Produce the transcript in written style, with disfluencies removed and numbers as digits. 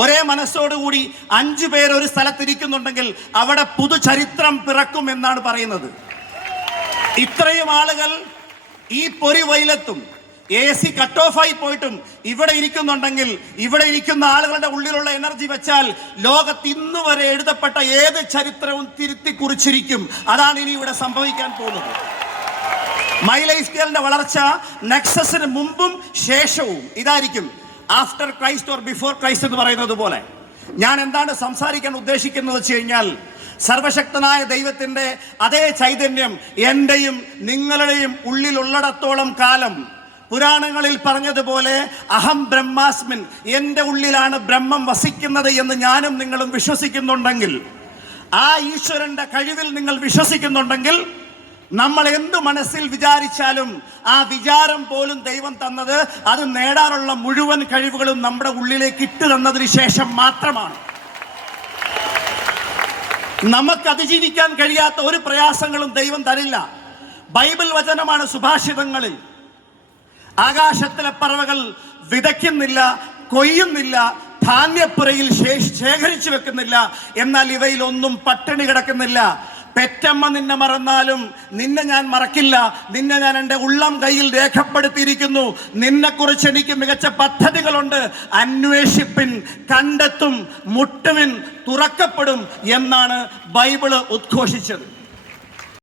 ഒരേ മനസ്സോടുകൂടി 5 പേർ ഒരു സ്ഥലത്തിരിക്കുന്നുണ്ടെങ്കിൽ അവിടെ പുതുചരിത്രം പിറക്കും എന്നാണ് പറയുന്നത്. ഇത്രയും ആളുകൾ ഈ പൊരിവെയിലത്തും AC കട്ട് ഓഫ് ആയി പോയിട്ടും ഇവിടെ ഇരിക്കുന്നുണ്ടെങ്കിൽ, ഇവിടെ ഇരിക്കുന്ന ആളുകളുടെ ഉള്ളിലുള്ള എനർജി വെച്ചാൽ ലോകത്ത് ഇന്ന് വരെ എഴുതപ്പെട്ട ഏത് ചരിത്രവും തിരുത്തി കുറിച്ചിരിക്കും. അതാണ് ഇനി ഇവിടെ സംഭവിക്കാൻ പോകുന്നത്. മൈ ലൈഫ് സ്റ്റൈലിന്റെ വളർച്ച നെക്സസിന് മുമ്പും ശേഷവും ഇതായിരിക്കും. After Christ or before Christ എന്ന് പറയുന്നത് പോലെ. ഞാൻ എന്താണ് സംസാരിക്കാൻ ഉദ്ദേശിക്കുന്നത് വെച്ച് കഴിഞ്ഞാൽ, സർവശക്തനായ ദൈവത്തിന്റെ അതേ ചൈതന്യം എന്റെയും നിങ്ങളുടെയും ഉള്ളിലുള്ളിടത്തോളം കാലം, പുരാണങ്ങളിൽ പറഞ്ഞതുപോലെ അഹം ബ്രഹ്മാസ്മിൻ, എൻ്റെ ഉള്ളിലാണ് ബ്രഹ്മം വസിക്കുന്നത് എന്ന് ഞാനും നിങ്ങളും വിശ്വസിക്കുന്നുണ്ടെങ്കിൽ, ആ ഈശ്വരന്റെ കഴിവിൽ നിങ്ങൾ വിശ്വസിക്കുന്നുണ്ടെങ്കിൽ, നമ്മൾ എന്തു മനസ്സിൽ വിചാരിച്ചാലും ആ വിചാരം പോലും ദൈവം തന്നത് അത് നേടാനുള്ള മുഴുവൻ കഴിവുകളും നമ്മുടെ ഉള്ളിലേക്ക് ഇട്ട് തന്നതിന് ശേഷം മാത്രമാണ്. നമുക്ക് അതിജീവിക്കാൻ കഴിയാത്ത ഒരു പ്രയാസങ്ങളും ദൈവം തരില്ല. ബൈബിൾ വചനമാണ് സുഭാഷിതങ്ങളിൽ. ആകാശത്തിലെ പറവകൾ വിതയ്ക്കുന്നില്ല, കൊയ്യുന്നില്ല, ധാന്യപ്പുരയിൽ ശേഖരിച്ചു വെക്കുന്നില്ല, എന്നാൽ ഇവയിലൊന്നും പട്ടിണി കിടക്കുന്നില്ല. പെറ്റമ്മ നിന്നെ മറന്നാലും നിന്നെ ഞാൻ മറക്കില്ല, നിന്നെ ഞാൻ എൻ്റെ ഉള്ളം കയ്യിൽ രേഖപ്പെടുത്തിയിരിക്കുന്നു, നിന്നെക്കുറിച്ച് എനിക്ക് മികച്ച പദ്ധതികളുണ്ട്, അന്വേഷിപ്പിൻ, കണ്ടെത്തും, മുട്ടുവിൻ, തുറക്കപ്പെടും എന്നാണ് ബൈബിള് ഉദ്ഘോഷിച്ചത്.